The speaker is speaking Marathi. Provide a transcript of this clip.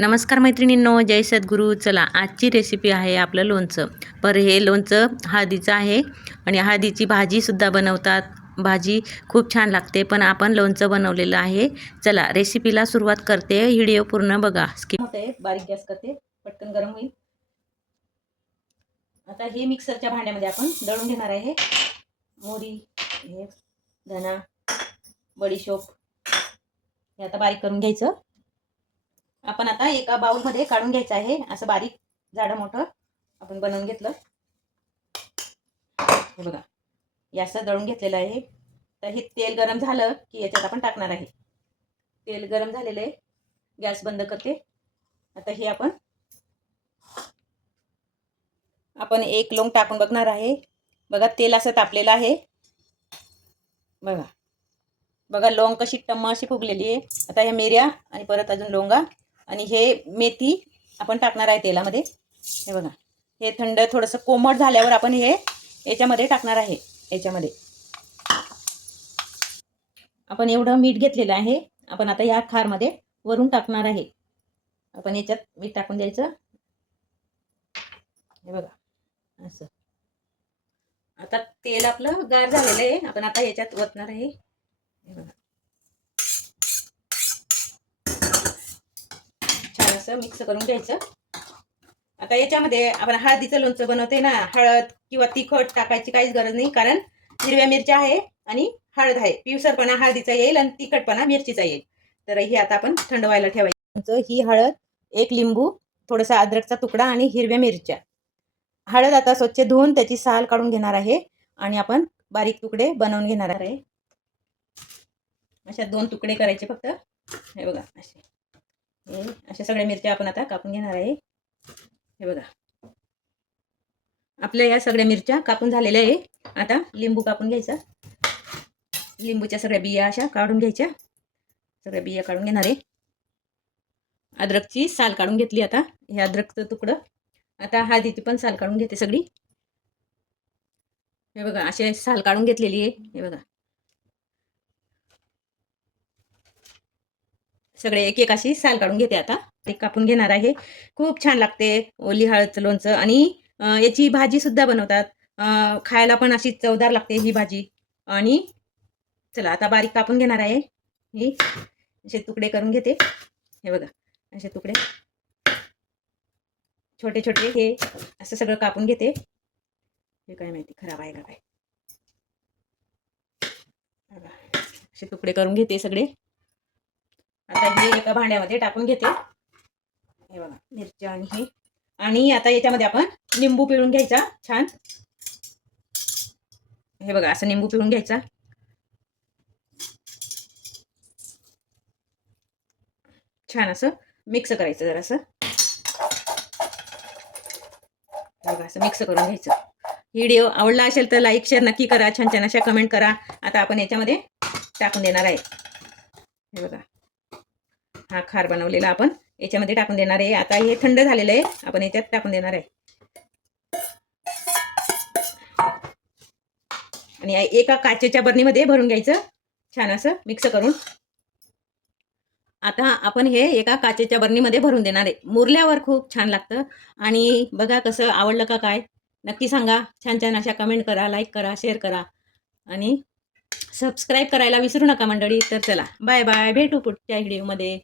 नमस्कार मैत्रिणींनो, जय सद्गुरू. चला, आजची रेसिपी आहे आपलं लोणचं. पर हे लोणचं हळदीचं आहे आणि हळदीची भाजीसुद्धा बनवतात. भाजी खूप छान लागते, पण आपण लोणचं बनवलेलं आहे. चला रेसिपीला सुरुवात करते. व्हिडिओ पूर्ण बघा. स्किप होते. बारीक गॅस करते, पटकन गरम होईल. आता हे मिक्सरच्या भांड्यामध्ये आपण दळून घेणार आहे. मोहरी, हे धना, बडीशोप हे आता बारीक करून घ्यायचं. आपण आता एका बाउलमध्ये काढून घ्यायचं आहे. असं बारीक जाडं मोठं आपण बनवून घेतलं. हे बघा, हे असं दळून घेतलेलं आहे. तर हे तेल गरम झालं की याच्यात आपण टाकणार आहे. तेल गरम झालेलं आहे. गॅस बंद करते. आता हे आपण एक लोंग टाकून बघणार आहे. बघा, तेल असं तापलेलं आहे. बघा बघा, लोंग कशी टम्म अशी फुगलेली आहे. आता ह्या मिऱ्या आणि परत अजून लोंगा आणि हे मेथी आपण टाकणार आहे तेलामध्ये. हे बघा, हे थंड थोडंसं कोमट झाल्यावर आपण हे याच्यामध्ये टाकणार आहे. याच्यामध्ये आपण एवढं मीठ घेतलेलं आहे. आपण आता या खारमध्ये वरून टाकणार आहे. आपण याच्यात मीठ टाकून द्यायचं. हे बघा असं. आता तेल आपलं गार झालेलं आहे. आपण आता याच्यात ओतणार आहे. हे बघा, छान असं मिक्स करून घ्यायचं. आता याच्यामध्ये आपण हळदीचं लोणचं बनवते ना, हळद किंवा तिखट टाकायची काहीच गरज नाही, कारण हिरव्या मिरच्या आहे आणि हळद आहे. पिवसरपणा हळदीचा येईल आणि तिखटपणा मिरचीचा येईल. तर हे आता आपण थंड व्हायला ठेवायचं. ही हळद, एक लिंबू, थोडासा अद्रकचा तुकडा आणि हिरव्या मिरच्या. हळद आता स्वच्छ धुवून त्याची साल काढून घेणार आहे आणि आपण बारीक तुकडे बनवून घेणार आहे. अशा 2 तुकडे करायचे फक्त. हे बघा, अशा सगळ्या मिरच्या आपण आता कापून घेणार आहे. हे बघा, आपल्या या सगळ्या मिरच्या कापून झालेल्या आहे. आता लिंबू कापून घ्यायचा. लिंबूच्या सगळ्या बिया अशा काढून घ्यायच्या. सगळ्या बिया काढून घेणार आहे. अद्रकची साल काढून घेतली. आता हे अद्रकचं तुकडं. आता हळदीची पण साल काढून घेते सगळी. हे बघा, अशी साल काढून घेतलेली आहे. हे बघा, सगळे एक एक अशी साल काढून घेते. आता ते कापून घेणार आहे. खूप छान लागते ओली हळदचं लोणचं आणि याची भाजी सुद्धा बनवतात. खायला पण अशी चवदार लागते ही भाजी. आणि चला आता बारीक कापून घेणार आहे. ही असे तुकडे करून घेते. हे बघा, असे तुकडे छोटे छोटे हे असं सगळं कापून घेते. हे काय माहिती खराब आहे का काय. असे तुकडे करून घेते सगळे. आता हे एका भांड्यामध्ये टाकून घेते. हे बघा, मिरच्या आणि हे. आणि आता याच्यामध्ये आपण लिंबू पिळून घ्यायचा छान. हे बघा, असं लिंबू पिळून घ्यायचा. छान असं मिक्स करायचं जरासं. बघा, असं मिक्स करून घ्यायचं. व्हिडिओ आवडला असेल तर लाईक शेअर नक्की करा. छान छान अशा कमेंट करा. आता आपण याच्यामध्ये टाकून देणार आहे. हे बघा, हा खार बनवलेला आपण याच्यामध्ये टाकून देणार आहे. आता हे थंड झालेलं आहे. आपण याच्यात टाकून देणार आहे आणि एका काचेच्या बरणीमध्ये भरून घ्यायचं. छान असं मिक्स करून आता आपण हे एका काचेच्या बरणीमध्ये भरून देणार आहे. मुरल्यावर खूप छान लागतं. आणि बघा कसं आवडलं का काय नक्की सांगा. छान छान अशा कमेंट करा, लाईक करा, शेअर करा आणि सबस्क्राईब करायला विसरू नका मंडळी. तर चला, बाय बाय, भेटू पुढच्या व्हिडिओमध्ये.